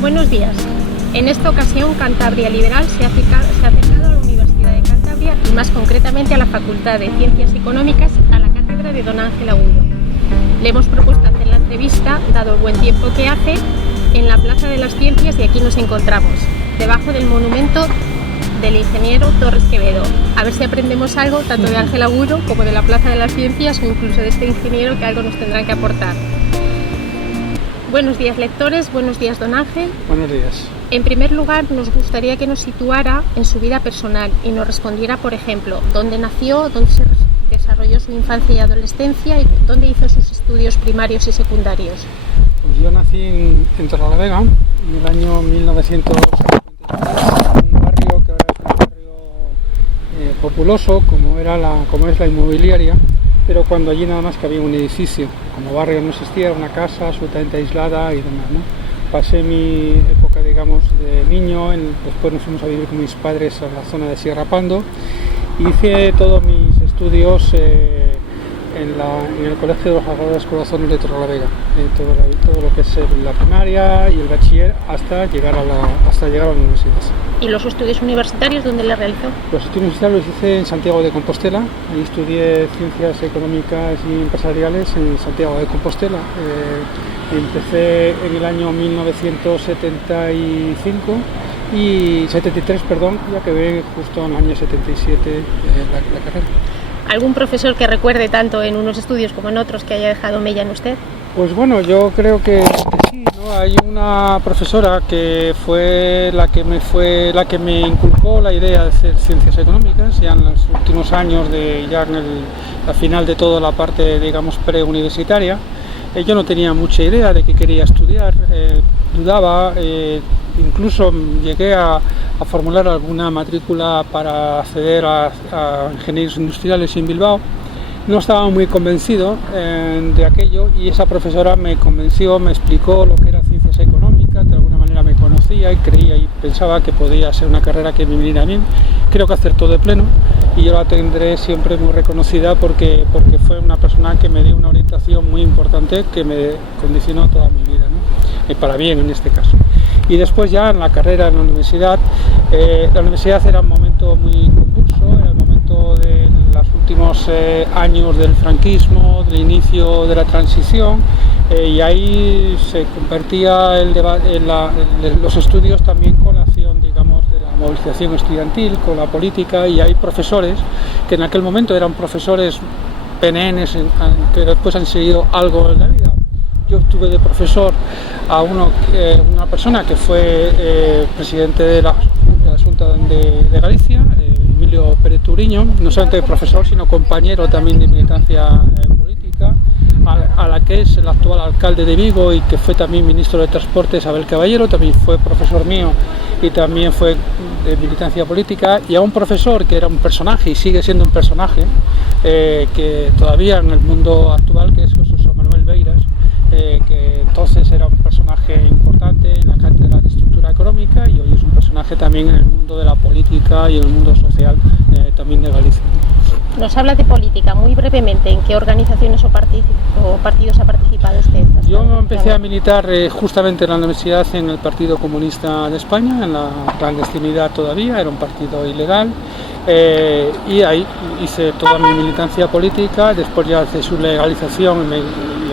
Buenos días. En esta ocasión, Cantabria Liberal se ha acercado a la Universidad de Cantabria y más concretamente a la Facultad de Ciencias Económicas, a la cátedra de don Ángel Agüero. Le hemos propuesto hacer la entrevista, dado el buen tiempo que hace, en la Plaza de las Ciencias, y aquí nos encontramos, debajo del monumento del ingeniero Torres Quevedo. A ver si aprendemos algo tanto de Ángel Agüero como de la Plaza de las Ciencias o incluso de este ingeniero, que algo nos tendrán que aportar. Buenos días, lectores. Buenos días, don Ángel. Buenos días. En primer lugar, nos gustaría que nos situara en su vida personal y nos respondiera, por ejemplo, dónde nació, dónde se desarrolló su infancia y adolescencia y dónde hizo sus estudios primarios y secundarios. Pues yo nací en Torrelavega en el año 1953, en un barrio que ahora es un barrio populoso, como es la inmobiliaria, pero cuando allí nada más que había un edificio. Como barrio no existía, era una casa absolutamente aislada y demás, ¿no? Pasé mi época, digamos, de niño, después nos fuimos a vivir con mis padres a la zona de Sierra Pando. Hice todos mis estudios en el Colegio de los Sagrados Corazones de Torrelavega, todo lo que es la primaria y el bachiller hasta llegar a la universidad. ¿Y los estudios universitarios dónde le realizó? Los estudios universitarios los hice en Santiago de Compostela. Ahí estudié Ciencias Económicas y Empresariales en Santiago de Compostela. Empecé en el año 1973, y acabé justo en el año 77 la carrera. ¿Algún profesor que recuerde tanto en unos estudios como en otros que haya dejado mella en usted? Pues bueno, yo creo que sí, ¿no? Hay una profesora que fue la que me inculcó la idea de hacer ciencias económicas, ya en los últimos años, al final de toda la parte, digamos, preuniversitaria. Yo no tenía mucha idea de qué quería estudiar, dudaba, incluso llegué a formular alguna matrícula para acceder a ingenieros industriales en Bilbao. No estaba muy convencido de aquello, y esa profesora me convenció, me explicó lo que era ciencias económicas, de alguna manera me conocía y creía y pensaba que podía ser una carrera que me viniera bien. Creo que acertó de pleno y yo la tendré siempre muy reconocida porque fue una persona que me dio una orientación muy importante que me condicionó toda mi vida, ¿no? Para bien en este caso. Y después ya en la carrera en la universidad era un momento muy convulso, era el momento de los últimos años del franquismo, del inicio de la transición, y ahí se convertía los estudios también con la acción, digamos, de la movilización estudiantil, con la política, y hay profesores que en aquel momento eran profesores PNNs que después han seguido algo en la vida. Yo tuve de profesor a una persona que fue presidente de la Junta de Galicia, Emilio Pérez Turiño, no solamente profesor, sino compañero también de militancia política, a la que es el actual alcalde de Vigo y que fue también ministro de Transportes, Abel Caballero, también fue profesor mío y también fue de militancia política, y a un profesor que era un personaje y sigue siendo un personaje, que todavía en el mundo actual, que es José Manuel Beiras, que entonces era un personaje importante en la cátedra de estructura económica y hoy es un personaje también en el mundo de la política y en el mundo social también de Galicia. Nos habla de política muy brevemente. ¿En qué organizaciones o partidos ha participado usted? Yo empecé a militar justamente en la universidad en el Partido Comunista de España, en la clandestinidad todavía, era un partido ilegal. Y ahí hice toda mi militancia política. Después ya de su legalización,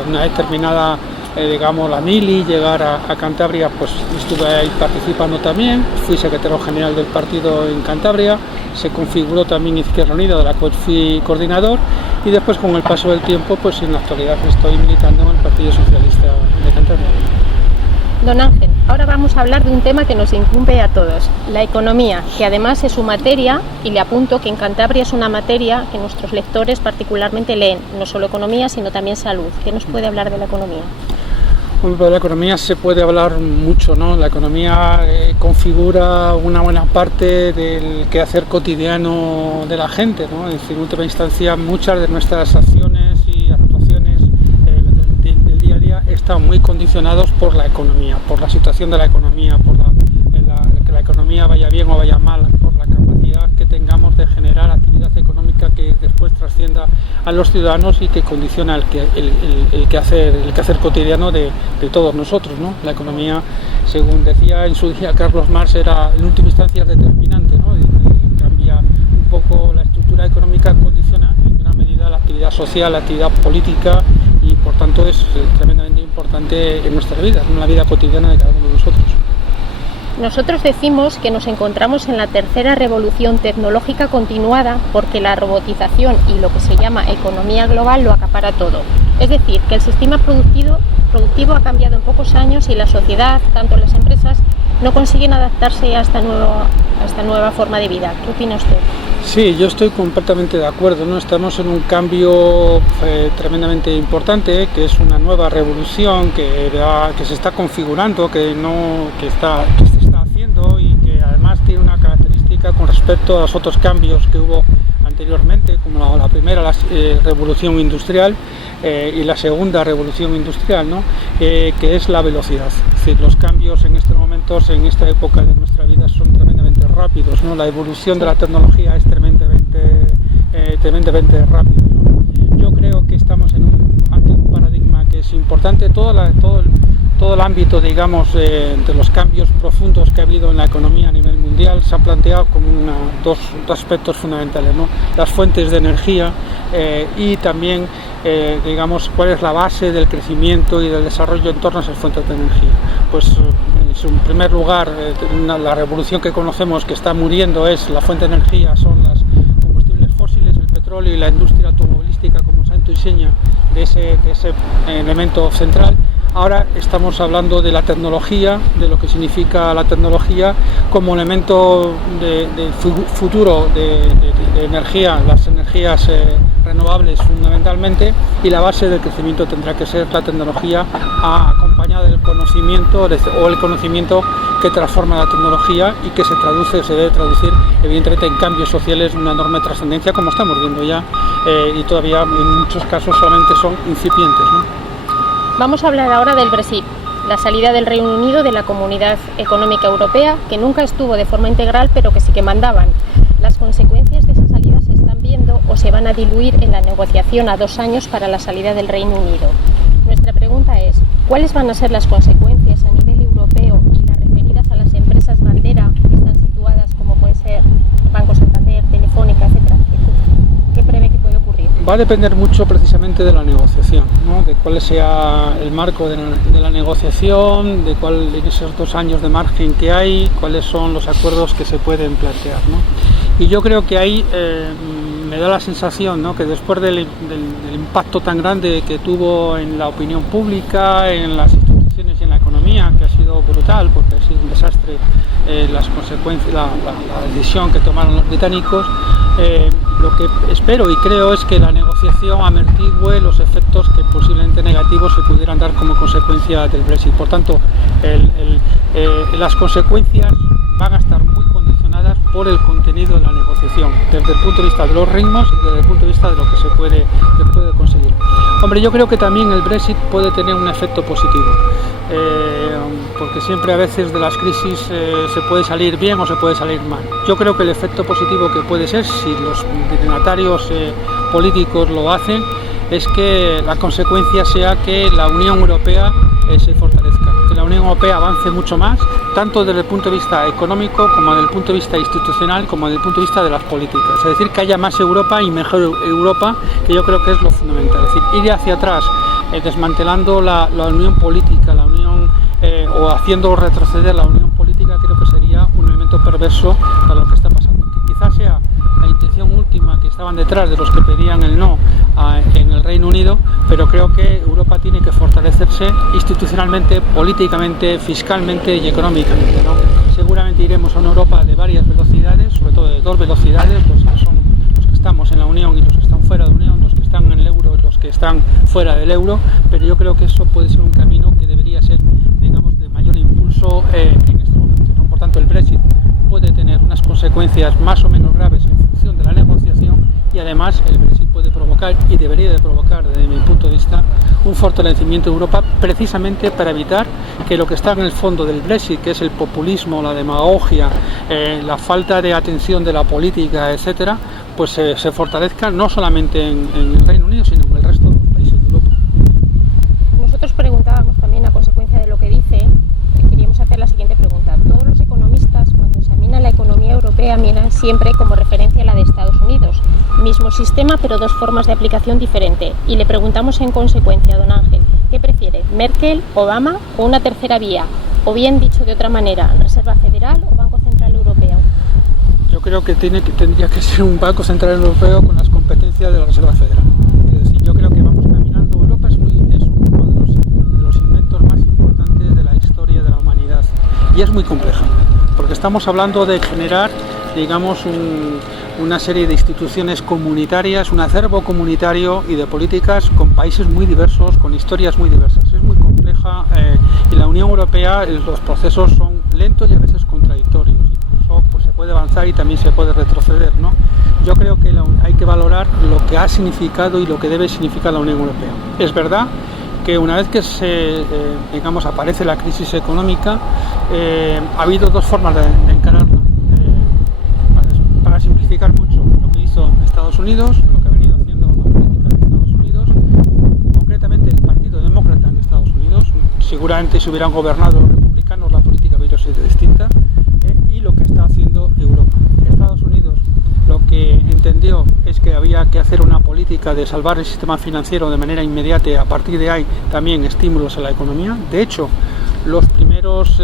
una vez terminada digamos la mili, llegar a Cantabria, pues estuve ahí participando también, fui secretario general del partido en Cantabria, se configuró también Izquierda Unida, de la cual fui coordinador, y después con el paso del tiempo, pues en la actualidad estoy militando en el Partido Socialista de Cantabria. Don Ángel, ahora vamos a hablar de un tema que nos incumbe a todos, la economía, que además es su materia, y le apunto que en Cantabria es una materia que nuestros lectores particularmente leen, no solo economía, sino también salud. ¿Qué nos puede hablar de la economía? De la economía se puede hablar mucho, ¿no? La economía configura una buena parte del quehacer cotidiano de la gente, ¿no? Es decir, en última instancia, muchas de nuestras acciones y actuaciones del día a día están muy condicionados por la economía, por la situación de la economía, por que la economía vaya bien o vaya mal, por la capacidad capacidad que tengamos de generar actividad económica que después trascienda a los ciudadanos y que condiciona el quehacer cotidiano de todos nosotros, ¿no? La economía, según decía en su día Carlos Marx, era en última instancia determinante, ¿no? Cambia un poco la estructura económica, condiciona en gran medida la actividad social, la actividad política, y por tanto es tremendamente importante en nuestras vidas, en la vida cotidiana de cada uno de nosotros. Nosotros decimos que nos encontramos en la tercera revolución tecnológica continuada porque la robotización y lo que se llama economía global lo acapara todo. Es decir, que el sistema productivo ha cambiado en pocos años y la sociedad, tanto las empresas, no consiguen adaptarse a esta nueva forma de vida. ¿Qué opina usted? Sí, yo estoy completamente de acuerdo, ¿no? Estamos en un cambio tremendamente importante, que es una nueva revolución que se está configurando, que se está haciendo, y que además tiene una característica con respecto a los otros cambios que hubo anteriormente, como la primera revolución industrial y la segunda revolución industrial, ¿no? Que es la velocidad. Es decir, los cambios en estos momentos, en esta época de nuestra vida, son tremendamente rápidos, ¿no? La evolución de la tecnología es tremendamente rápida, ¿no? Yo creo que estamos ante un paradigma que es importante. Todo el ámbito, digamos, de los cambios profundos que ha habido en la economía a nivel mundial se han planteado como dos aspectos fundamentales, ¿no? Las fuentes de energía y también, digamos, cuál es la base del crecimiento y del desarrollo en torno a esas fuentes de energía. Pues en primer lugar, la revolución que conocemos que está muriendo es la fuente de energía, son los combustibles fósiles, el petróleo y la industria automovilística como santo y seña de ese elemento central. Ahora estamos hablando de la tecnología, de lo que significa la tecnología como elemento de futuro de energía, las energías renovables fundamentalmente, y la base del crecimiento tendrá que ser la tecnología acompañada del conocimiento o el conocimiento que transforma la tecnología y que se debe traducir evidentemente en cambios sociales de una enorme trascendencia, como estamos viendo ya, y todavía en muchos casos solamente son incipientes, ¿no? Vamos a hablar ahora del Brexit, la salida del Reino Unido de la Comunidad Económica Europea, que nunca estuvo de forma integral, pero que sí que mandaban. Las consecuencias de esa salida se están viendo o se van a diluir en la negociación a 2 años para la salida del Reino Unido. Nuestra pregunta es, ¿cuáles van a ser las consecuencias a nivel europeo y las referidas a las empresas bandera que están situadas, como puede ser Banco Santander, Telefónica, etcétera? ¿Qué prevé que puede ocurrir? Va a depender mucho precisamente de la negociación, ¿no? De cuál sea el marco de la negociación, de en esos 2 años de margen que hay, cuáles son los acuerdos que se pueden plantear, ¿no? Y yo creo que ahí me da la sensación, ¿no?, que después del impacto tan grande que tuvo en la opinión pública, en las instituciones y en la economía, que ha sido brutal porque ha sido un desastre, las consecuencias, la decisión que tomaron los británicos, lo que espero y creo es que la negociación amortigüe los efectos que posiblemente negativos se pudieran dar como consecuencia del Brexit. Por tanto, las consecuencias van a estar muy condicionadas por el contenido de la negociación, desde el punto de vista de los ritmos y desde el punto de vista de lo que se puede conseguir. Hombre, yo creo que también el Brexit puede tener un efecto positivo, porque siempre a veces de las crisis se puede salir bien o se puede salir mal. Yo creo que el efecto positivo que puede ser, si los dignatarios políticos lo hacen, es que la consecuencia sea que la Unión Europea se fortalezca, que la Unión Europea avance mucho más, tanto desde el punto de vista económico como desde el punto de vista institucional, como desde el punto de vista de las políticas. Es decir, que haya más Europa y mejor Europa, que yo creo que es lo fundamental. Es decir, ir hacia atrás, desmantelando la unión política, la unión o haciendo retroceder la unión política, creo que sería un elemento perverso para lo que está pasando. Que quizás sea la intención última que estaban detrás de los que pedían el no en el Reino Unido, pero creo que Europa tiene que fortalecerse institucionalmente, políticamente, fiscalmente y económicamente, ¿no? Seguramente iremos a una Europa de varias velocidades, sobre todo de 2 velocidades, los que estamos en la Unión y los que están fuera de la Unión, los que están en el euro y los que están fuera del euro, pero yo creo que eso puede ser un camino que debería ser, digamos, de mayor impulso en este momento, ¿no? Por tanto, el Brexit puede tener unas consecuencias más o menos graves en función de la negociación, y además el Brexit puede provocar, y debería de provocar desde mi punto de vista, un fortalecimiento de Europa precisamente para evitar que lo que está en el fondo del Brexit, que es el populismo, la demagogia, la falta de atención de la política, etcétera, pues se fortalezca no solamente en el Reino Unido, sino en el resto de los países de Europa. Nosotros preguntábamos también, a consecuencia de lo que dice, queríamos hacer la siguiente pregunta. Todos los economistas, cuando examinan la economía europea, miran siempre como referencia a la de Estados Unidos. Mismo sistema, pero dos formas de aplicación diferente. Y le preguntamos en consecuencia a don Ángel, ¿qué prefiere, Merkel, Obama o una tercera vía? O bien, dicho de otra manera, Reserva Federal o Banco Central Europeo. Yo creo que tendría que ser un Banco Central Europeo con las competencias de la Reserva Federal. Es decir, yo creo que vamos caminando. Europa es uno de los inventos más importantes de la historia de la humanidad y es muy compleja, porque estamos hablando de generar, digamos, una serie de instituciones comunitarias, un acervo comunitario y de políticas con países muy diversos, con historias muy diversas. Es muy compleja y la Unión Europea, los procesos son lentos y a veces contradictorios. Incluso pues, se puede avanzar y también se puede retroceder, ¿no? Yo creo que hay que valorar lo que ha significado y lo que debe significar la Unión Europea. Es verdad que una vez que aparece la crisis económica, ha habido dos formas de encararla. Para simplificar mucho, lo que hizo Estados Unidos, lo que ha venido haciendo la política de Estados Unidos, concretamente el Partido Demócrata en Estados Unidos, seguramente si hubieran gobernado los republicanos la política hubiera sido distinta, y lo que está haciendo Europa. Estados Unidos lo que entendió es que había que hacer una política de salvar el sistema financiero de manera inmediata y a partir de ahí también estímulos a la economía. De hecho, los primeros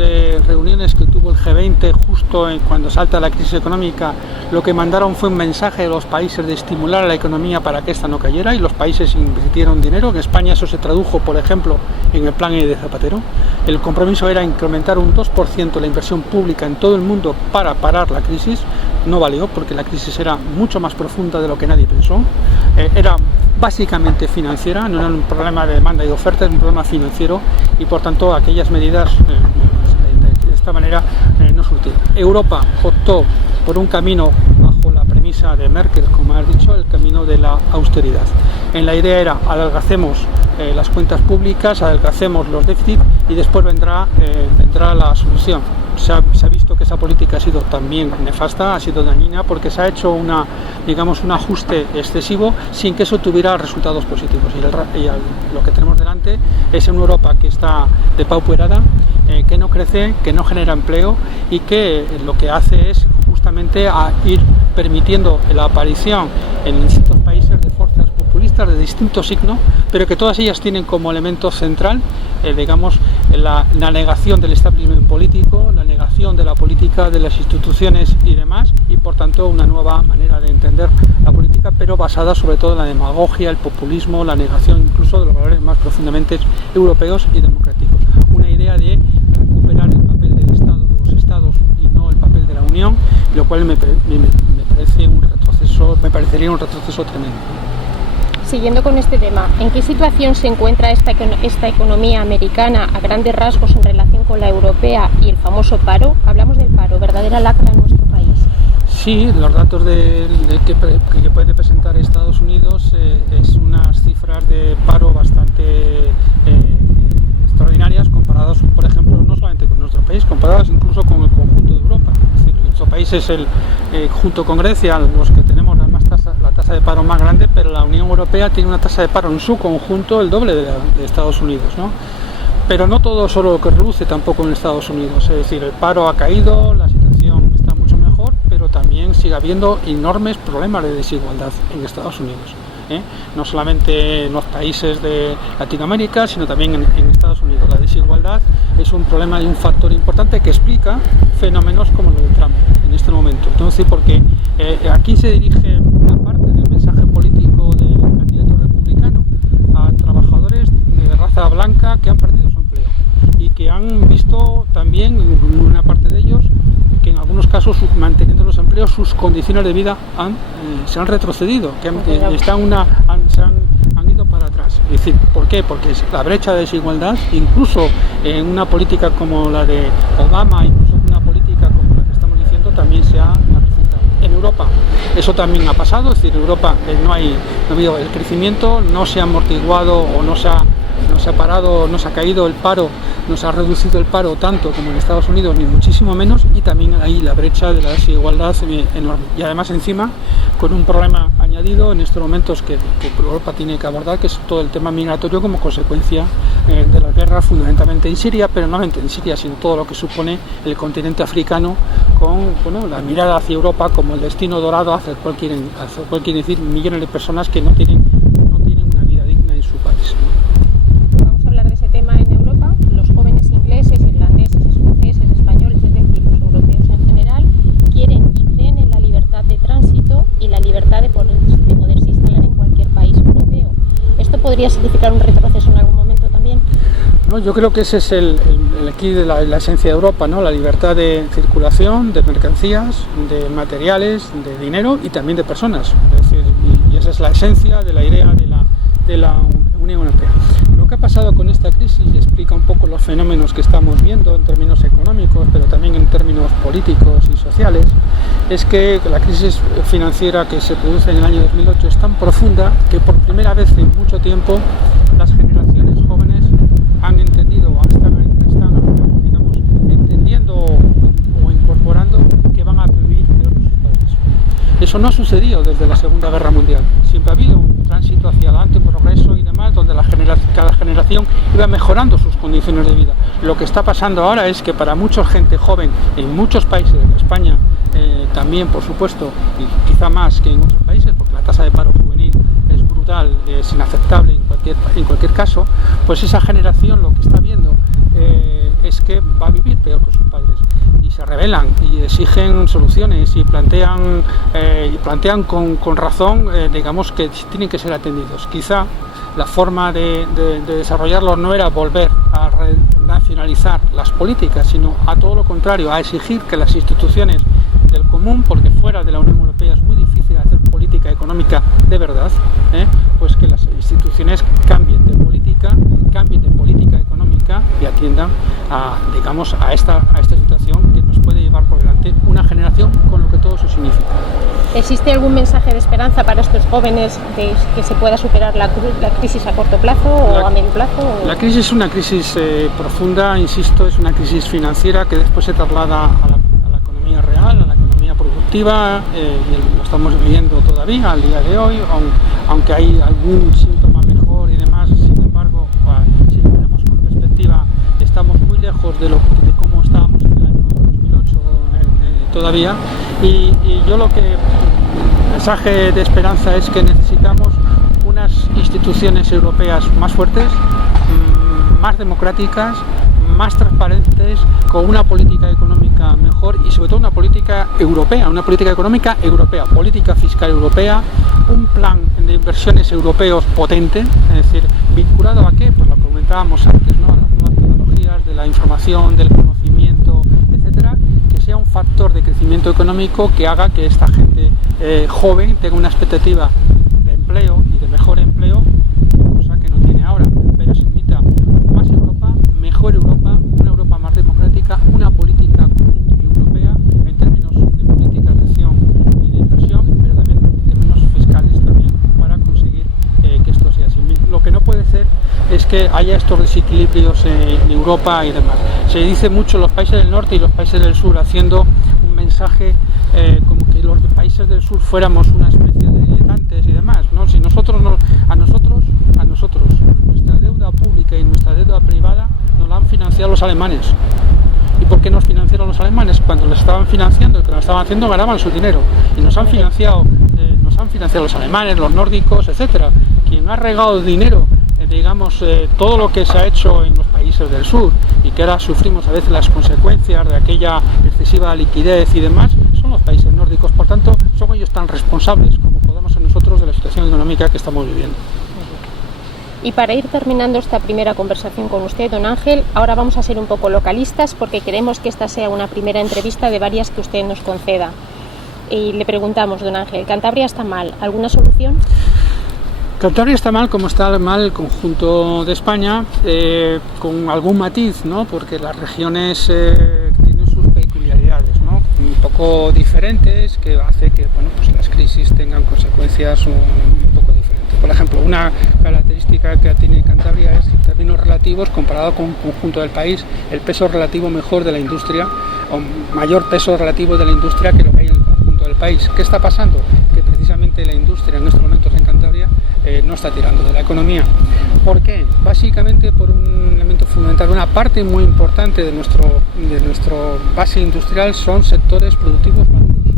reuniones que tuvo el G20 justo cuando salta la crisis económica, lo que mandaron fue un mensaje de los países de estimular a la economía para que esta no cayera y los países invirtieron dinero. En España eso se tradujo, por ejemplo, en el plan E de Zapatero. El compromiso era incrementar un 2% la inversión pública en todo el mundo para parar la crisis. No valió porque la crisis era mucho más profunda de lo que nadie pensó. Era básicamente financiera, no era un problema de demanda y de oferta, es un problema financiero y por tanto aquellas medidas de esta manera no surtieron. Europa optó por un camino bajo la premisa de Merkel, como has dicho, el camino de la austeridad. En la idea era adelgacemos las cuentas públicas, adelgacemos los déficits y después vendrá la solución. Se ha visto que esa política ha sido también nefasta, ha sido dañina porque se ha hecho un ajuste excesivo sin que eso tuviera resultados positivos y lo que tenemos delante es una Europa que está depauperada, que no crece, que no genera empleo y que lo que hace es justamente ir permitiendo la aparición en distintos países de fuerzas populistas de distinto signo, pero que todas ellas tienen como elemento central la negación del establishment político, la negación de la política, de las instituciones y demás, y por tanto una nueva manera de entender la política, pero basada sobre todo en la demagogia, el populismo, la negación incluso de los valores más profundamente europeos y democráticos. Una idea de recuperar el papel del Estado, de los Estados y no el papel de la Unión, lo cual me parecería un retroceso tremendo. Siguiendo con este tema, ¿en qué situación se encuentra esta economía americana a grandes rasgos en relación con la europea y el famoso paro? Hablamos del paro, verdadera lacra en nuestro país. Sí, los datos que puede presentar Estados Unidos es unas cifras de paro bastante extraordinarias comparadas, por ejemplo, no solamente con nuestro país, comparadas incluso con el conjunto de Europa. Es decir, nuestro país es junto con Grecia, los que tenemos la tasa de paro más grande, pero la Unión Europea tiene una tasa de paro en su conjunto el doble de Estados Unidos, ¿no? Pero no todo solo lo que reduce tampoco en Estados Unidos, es decir, el paro ha caído, la situación está mucho mejor, pero también sigue habiendo enormes problemas de desigualdad en Estados Unidos. No solamente en los países de Latinoamérica, sino también en Estados Unidos. La desigualdad es un problema y un factor importante que explica fenómenos como lo de Trump en este momento. Entonces, porque aquí se dirige una parte del mensaje político del candidato republicano a trabajadores de raza blanca que han perdido su empleo y que han visto también, una parte de ellos, que en algunos casos, manteniendo los empleos, sus condiciones de vida se han retrocedido, se han ido para atrás. Es decir, ¿por qué? Porque la brecha de desigualdad, incluso en una política como la de Obama, incluso una política como la que estamos diciendo, también se ha acrecentado. en Europa eso también ha pasado, es decir, en Europa no ha habido el crecimiento, no se ha amortiguado o no se ha parado, no se ha caído el paro, no se ha reducido el paro tanto como en Estados Unidos, ni muchísimo menos, y también ahí la brecha de la desigualdad enorme. Y además encima con un problema añadido en estos momentos que Europa tiene que abordar, que es todo el tema migratorio como consecuencia de las guerras fundamentalmente en Siria, pero no solamente en Siria, sino todo lo que supone el continente africano con la mirada hacia Europa como el destino dorado hacia el cual quieren decir millones de personas que no tienen una vida digna en su país. Vamos a hablar de ese tema en Europa. Los jóvenes ingleses, irlandeses, escoceses, españoles, es decir, los europeos en general, quieren y creen en la libertad de tránsito y la libertad de poderse instalar en cualquier país europeo. ¿Esto podría significar un retroceso en algún momento también? No, yo creo que ese es aquí de la esencia de Europa, ¿no? La libertad de circulación, de mercancías, de materiales, de dinero y también de personas. Es decir, y esa es la esencia de la idea de la Unión Europea. Lo que ha pasado con esta crisis y explica un poco los fenómenos que estamos viendo en términos económicos, pero también en términos políticos y sociales, es que la crisis financiera que se produce en el año 2008 es tan profunda que por primera vez en mucho tiempo las generaciones jóvenes han entendido o están digamos, entendiendo o incorporando que van a vivir peor que sus padres. Eso no ha sucedido desde la Segunda Guerra Mundial. Siempre ha habido un tránsito hacia adelante, progreso y demás, donde cada generación iba mejorando sus condiciones de vida. Lo que está pasando ahora es que para mucha gente joven en muchos países, en España también por supuesto, y quizá más que en otros países, porque la tasa de paro juvenil es brutal, es inaceptable en cualquier caso, pues esa generación lo que está viendo es que va a vivir peor que sus padres y se rebelan y exigen soluciones y plantean con razón, digamos, que tienen que ser atendidos. Quizá la forma de desarrollarlo no era volver a renacionalizar las políticas, sino a todo lo contrario, a exigir que las instituciones del común, porque fuera de la Unión Europea es muy difícil hacer política económica de verdad, pues que las instituciones cambien de política económica y atiendan a esta situación que nos puede llevar por delante una generación con lo que todo eso significa. ¿Existe algún mensaje de esperanza para estos jóvenes de que se pueda superar la crisis a corto plazo o a medio plazo? La crisis es una crisis profunda, insisto, es una crisis financiera que después se traslada a la economía real, a la economía productiva, y lo estamos viviendo todavía al día de hoy, aunque hay algún síntoma mejor y demás. Sin embargo, si lo vemos con perspectiva, estamos muy lejos de cómo estábamos en el año 2008 todavía, y yo el mensaje de esperanza es que necesitamos unas instituciones europeas más fuertes, más democráticas, más transparentes, con una política económica mejor y sobre todo una política europea, una política económica europea, política fiscal europea, un plan de inversiones europeos potente, es decir, vinculado a qué, pues lo que comentábamos antes, ¿no? A las nuevas tecnologías de la información, del conocimiento, etcétera, que sea un factor de crecimiento económico que haga que esta gente joven tenga una expectativa de empleo y de mejor empleo, cosa que no tiene ahora, pero se necesita más Europa, mejor Europa, una Europa más democrática, una política común europea en términos de políticas de acción y de inversión, pero también en términos fiscales también para conseguir que esto sea así. Lo que no puede ser es que haya estos desequilibrios en Europa y demás. Se dice mucho los países del norte y los países del sur haciendo un mensaje como que los países del sur fuéramos una especie de diletantes y demás, ¿no? Si a nosotros nuestra deuda pública y nuestra deuda privada nos la han financiado los alemanes. ¿Y por qué nos financiaron los alemanes? Cuando les estaban financiando y que lo estaban haciendo ganaban su dinero. Y nos han financiado los alemanes, los nórdicos, etcétera. Quien ha regado dinero, todo lo que se ha hecho en los países del sur y que ahora sufrimos a veces las consecuencias de aquella excesiva liquidez y demás, son los países nórdicos. Por tanto, son ellos tan responsables como podemos ser nosotros de la situación económica que estamos viviendo. Y para ir terminando esta primera conversación con usted, don Ángel, ahora vamos a ser un poco localistas porque queremos que esta sea una primera entrevista de varias que usted nos conceda. Y le preguntamos, don Ángel, ¿Cantabria está mal? ¿Alguna solución? Cantabria está mal como está mal el conjunto de España, con algún matiz, ¿no? Porque las regiones tienen sus peculiaridades, ¿no? poco diferentes que hace que pues las crisis tengan consecuencias un poco diferentes. Por ejemplo, una característica que tiene Cantabria es, en términos relativos, comparado con el conjunto del país, el peso relativo mejor de la industria, o mayor peso relativo de la industria que lo que hay en el conjunto del país. ¿Qué está pasando? Que precisamente la industria en estos momentos en Cantabria no está tirando de la economía. ¿Por qué? Básicamente por un elemento fundamental. Una parte muy importante de nuestro base industrial son sectores productivos maduros,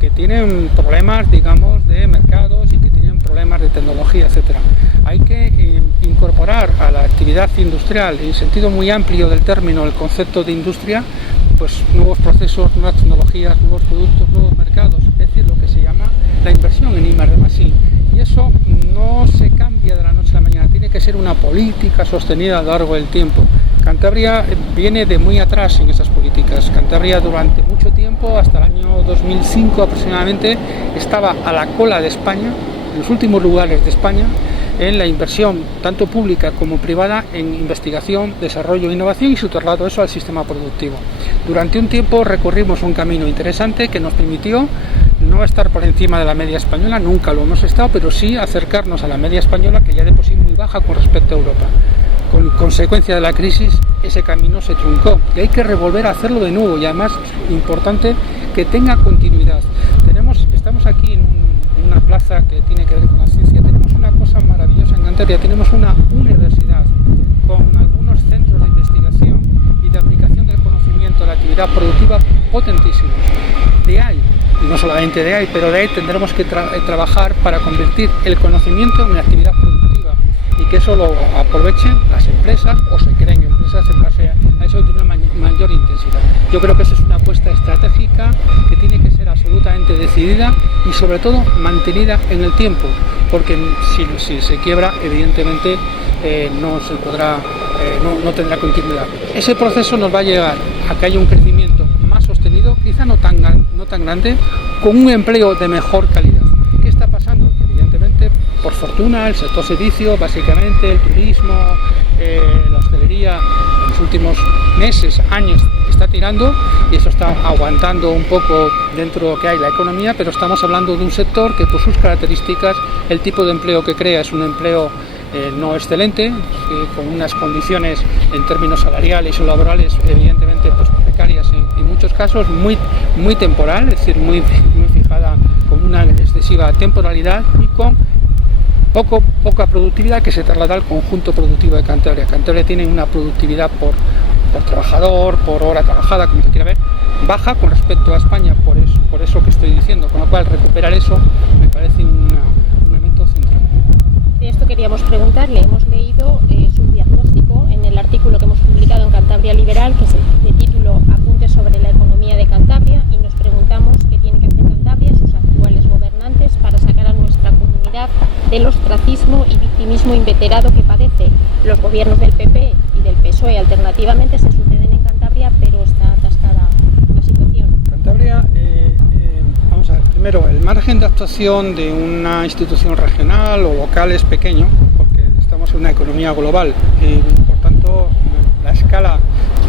que tienen problemas, digamos, de mercados y que tienen problemas de tecnología, etcétera. Hay que incorporar a la actividad industrial, en sentido muy amplio del término, el concepto de industria, pues nuevos procesos, nuevas tecnologías, nuevos productos, nuevos mercados, es decir, lo que se llama la inversión en I+D+I. Y eso no se cambia de la noche a la mañana, tiene que ser una política sostenida a lo largo del tiempo. Cantabria viene de muy atrás en esas políticas. Cantabria durante mucho tiempo, hasta el año 2005 aproximadamente, estaba a la cola de España, en los últimos lugares de España, en la inversión tanto pública como privada en investigación, desarrollo e innovación, y su traslado eso al sistema productivo. Durante un tiempo recorrimos un camino interesante que nos permitió no estar por encima de la media española, nunca lo hemos estado, pero sí acercarnos a la media española, que ya de por sí muy baja con respecto a Europa. Con consecuencia de la crisis, ese camino se truncó y hay que revolver a hacerlo de nuevo, y además es importante que tenga continuidad. Estamos aquí en una plaza que tiene que ver con la ciencia. Tenemos una cosa maravillosa en Cantabria, tenemos una universidad con algunos centros de investigación y de aplicación del conocimiento a la actividad productiva potentísimos. De ahí, y no solamente de ahí, pero de ahí tendremos que trabajar para convertir el conocimiento en actividad productiva, y que eso lo aprovechen las empresas o se creen empresas en base a eso de una mayor intensidad. Yo creo que esa es una apuesta estratégica que tiene que ser absolutamente decidida y sobre todo mantenida en el tiempo, porque si se quiebra, evidentemente no se podrá, no tendrá continuidad. Ese proceso nos va a llevar a que haya un crecimiento más sostenido, quizá no tan grande, con un empleo de mejor calidad. ¿Qué está pasando? Que evidentemente, por fortuna, el sector servicio, básicamente el turismo, la hostelería, en los últimos meses, años, está tirando, y eso está aguantando un poco dentro de lo que hay la economía, pero estamos hablando de un sector que, por sus características, el tipo de empleo que crea es un empleo no excelente, con unas condiciones en términos salariales o laborales evidentemente pues precarias en muchos casos, muy temporal, es decir, muy fijada, con una excesiva temporalidad y con poca productividad que se traslada al conjunto productivo de Cantabria. Cantabria tiene una productividad por trabajador, por hora trabajada, como se quiera ver, baja con respecto a España, por eso que estoy diciendo, con lo cual recuperar eso me parece un elemento central. De esto queríamos preguntarle, hemos leído su diagnóstico en el artículo que hemos publicado en Cantabria Liberal, que es de título Apuntes sobre la economía de Cantabria, y nos preguntamos qué tiene que hacer Cantabria, sus actuales gobernantes, para sacar a nuestra comunidad del ostracismo y victimismo inveterado que padece. Los gobiernos del PP y del PSOE alternativamente se suceden en Cantabria, pero está atascada la situación. Cantabria, vamos a ver, primero, el margen de actuación de una institución regional o local es pequeño, porque estamos en una economía global y por tanto la escala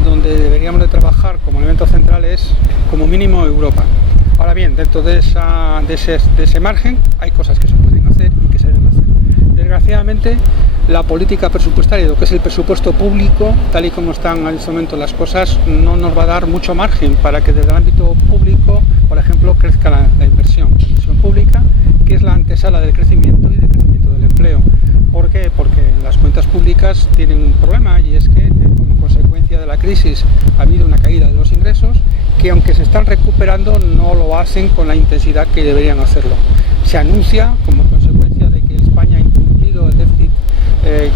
donde deberíamos de trabajar como elemento central es como mínimo Europa. Ahora bien, dentro de ese margen hay cosas que se pueden hacer y que se deben hacer. Desgraciadamente, la política presupuestaria, lo que es el presupuesto público, tal y como están en este momento las cosas, no nos va a dar mucho margen para que desde el ámbito público, por ejemplo, crezca la inversión pública, que es la antesala del crecimiento y del crecimiento del empleo. ¿Por qué? Porque las cuentas públicas tienen un problema, y es que como consecuencia de la crisis ha habido una caída de los ingresos, que aunque se están recuperando no lo hacen con la intensidad que deberían hacerlo. Se anuncia como consecuencia de que España ha incumplido el déficit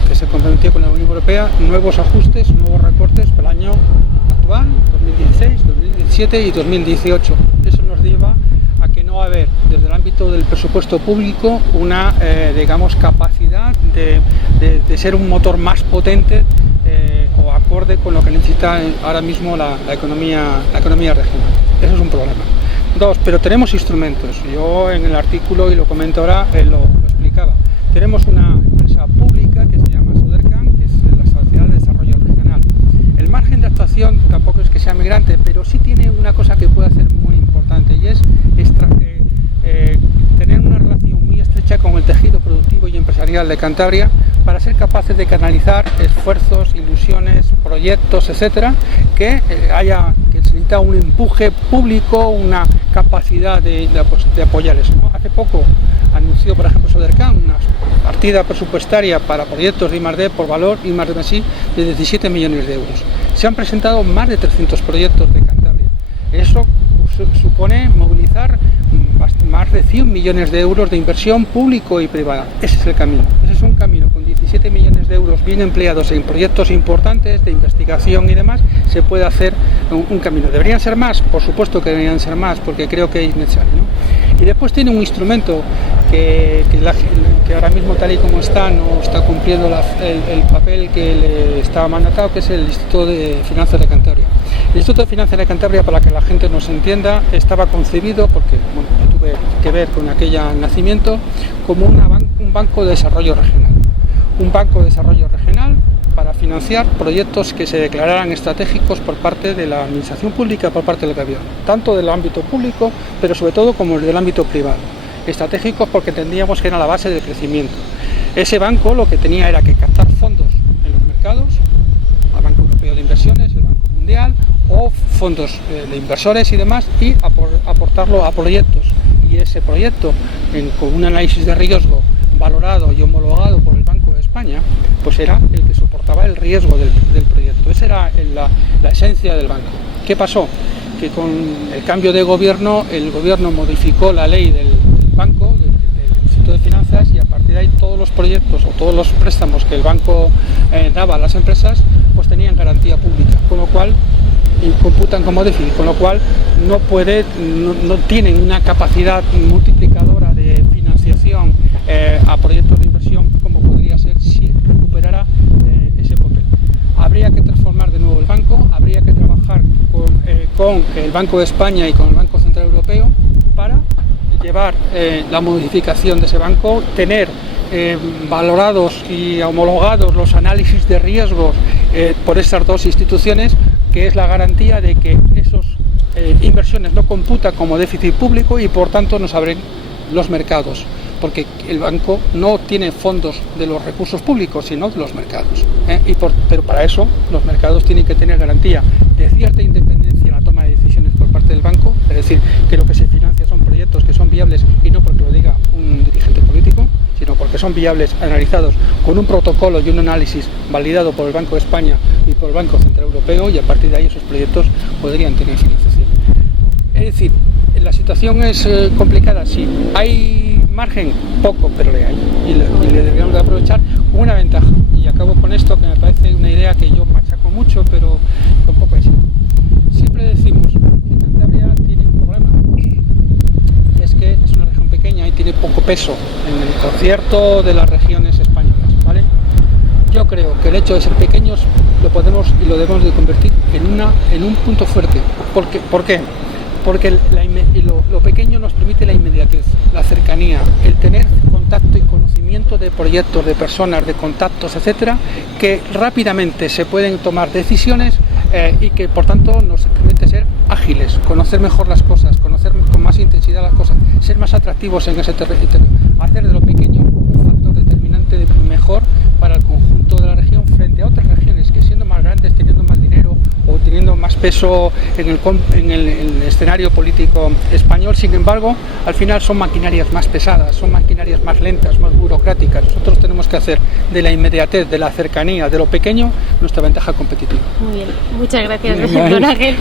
que se comprometió con la Unión Europea, nuevos ajustes, nuevos recortes para el año actual, 2016, 2017 y 2018. Eso nos lleva a que no va a haber desde el ámbito del presupuesto público una capacidad de ser un motor más potente o acorde con lo que necesita ahora mismo la economía regional. Eso es un problema. Dos, pero tenemos instrumentos. Yo en el artículo, y lo comento ahora, lo explicaba. Tenemos una empresa pública que se llama Sodercan, que es la Sociedad de Desarrollo Regional. El margen de actuación tampoco es que sea muy grande, pero sí tiene una cosa que puede hacer Empresarial de Cantabria, para ser capaces de canalizar esfuerzos, ilusiones, proyectos, etcétera, que se necesita un empuje público, una capacidad de apoyar eso, ¿no? Hace poco anunció, por ejemplo, Sodercan una partida presupuestaria para proyectos de I+D por valor I+D+I de 17 millones de euros. Se han presentado más de 300 proyectos de Cantabria. Eso supone movilizar más de 100 millones de euros de inversión público y privada. Ese es el camino. Ese es un camino con 17 millones de euros bien empleados en proyectos importantes de investigación y demás. Se puede hacer un camino. ¿Deberían ser más? Por supuesto que deberían ser más, porque creo que es necesario, ¿no? Y después tiene un instrumento que ahora mismo, tal y como está, no está cumpliendo el papel que le estaba mandatado, que es el Instituto de Finanzas de Cantabria. El Instituto de Finanzas de Cantabria, para que la gente nos entienda, estaba concebido, porque yo tuve que ver con aquel nacimiento, como un banco de desarrollo regional. Un banco de desarrollo regional para financiar proyectos que se declararan estratégicos por parte de la administración pública, por parte del gobierno, tanto del ámbito público, pero sobre todo como del ámbito privado. Estratégicos porque entendíamos que era la base del crecimiento. Ese banco lo que tenía era que captar fondos en los mercados, el Banco Europeo de Inversiones, el Banco Mundial, o fondos de inversores y demás, y aportarlo a proyectos. Y ese proyecto, con un análisis de riesgo valorado y homologado por el Banco de España, pues era el que soportaba el riesgo del proyecto. Esa era la esencia del banco. ¿Qué pasó? Que con el cambio de gobierno, el gobierno modificó la ley del banco, del Instituto de Finanzas, y a partir de ahí todos los proyectos o todos los préstamos que el banco daba a las empresas, pues tenían garantía pública, con lo cual y computan como déficit, con lo cual no tienen una capacidad multiplicadora de financiación a proyectos de inversión como podría ser si recuperara ese papel. Habría que transformar de nuevo el banco, habría que trabajar con el Banco de España y con el Banco Central Europeo para llevar la modificación de ese banco, tener valorados y homologados los análisis de riesgos por estas dos instituciones, que es la garantía de que esas inversiones no computan como déficit público y por tanto nos abren los mercados, porque el banco no tiene fondos de los recursos públicos, sino de los mercados. Pero para eso los mercados tienen que tener garantía de cierta independencia en la toma de decisiones por parte del banco, es decir, que lo que se financia son proyectos que son viables y no porque lo diga un dirigente político, sino porque son viables analizados con un protocolo y un análisis validado por el Banco de España y por el Banco Central Europeo, y a partir de ahí esos proyectos podrían tener financiación. Es decir, la situación es complicada, sí. ¿Hay margen? Poco, pero le hay. Y le deberíamos de aprovechar con una ventaja. Y acabo con esto, que me parece una idea que yo machaco mucho, pero con poco éxito. Siempre decimos que Cantabria tiene un problema, y es que es una región pequeña y tiene poco peso en el concierto de las regiones españolas, ¿vale? Yo creo que el hecho de ser pequeños lo podemos y lo debemos de convertir en un punto fuerte. ¿Por qué? Porque lo pequeño nos permite la inmediatez, la cercanía, el tener contacto y conocimiento de proyectos, de personas, de contactos, etcétera, que rápidamente se pueden tomar decisiones y que por tanto nos permite ser ágiles, conocer mejor las cosas, conocer con más intensidad las cosas, ser más atractivos en ese territorio, hacer de lo pequeño un factor determinante mejor para el conjunto de la región frente a otras regiones que, siendo más grandes, teniendo más dinero o teniendo más peso en el escenario político español, sin embargo, al final son maquinarias más pesadas, son maquinarias más lentas, más burocráticas. Nosotros tenemos que hacer de la inmediatez, de la cercanía, de lo pequeño, nuestra ventaja competitiva. Muy bien, muchas gracias, don Ángel.